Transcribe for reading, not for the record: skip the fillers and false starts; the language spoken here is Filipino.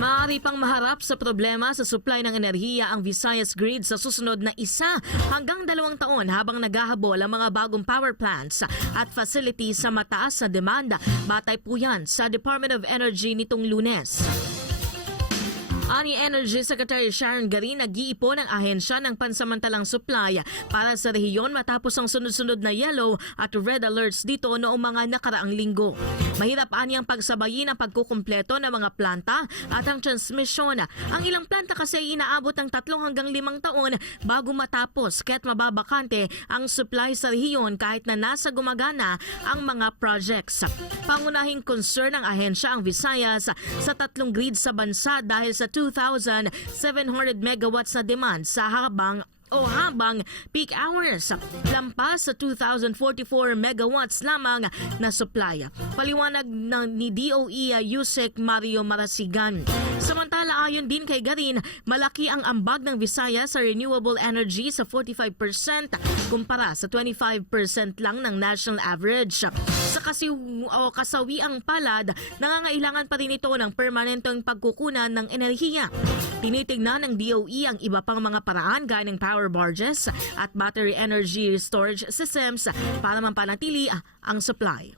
Maaari pang maharap sa problema sa supply ng enerhiya ang Visayas Grid sa susunod na 1 hanggang 2 taon habang naghahabol ang mga bagong power plants at facilities sa mataas na demanda. Batay po yan sa Department of Energy nitong Lunes. Ani Energy Secretary Sharon Garin, nag-iipon ang ahensya ng pansamantalang supply para sa rehiyon matapos ang sunod-sunod na yellow at red alerts dito noong mga nakaraang linggo. Mahirap ang pagsabayin ang pagkukumpleto ng mga planta at ang transmisyon. Ang ilang planta kasi ay inaabot ng 3 hanggang 5 taon bago matapos kaya't mababakante ang supply sa rehiyon kahit na nasa gumagana ang mga projects. Pangunahing concern ng ahensya ang Visayas sa 3 grids sa bansa dahil sa 2,700 megawatts na demand sa habang peak hours, lampas sa 2,044 megawatts lamang na supply. Paliwanag ni DOE Yusek Mario Marasigan. Samantala, ayon din kay Garin, malaki ang ambag ng Visayas sa renewable energy sa 45% kumpara sa 25% lang ng national average. Sa kasawiang palad, nangangailangan pa rin ito ng permanenteng pagkukunan ng enerhiya. Tinitingnan ng DOE ang iba pang mga paraan gaya ng power barges at battery energy storage systems para mapanatili ang supply.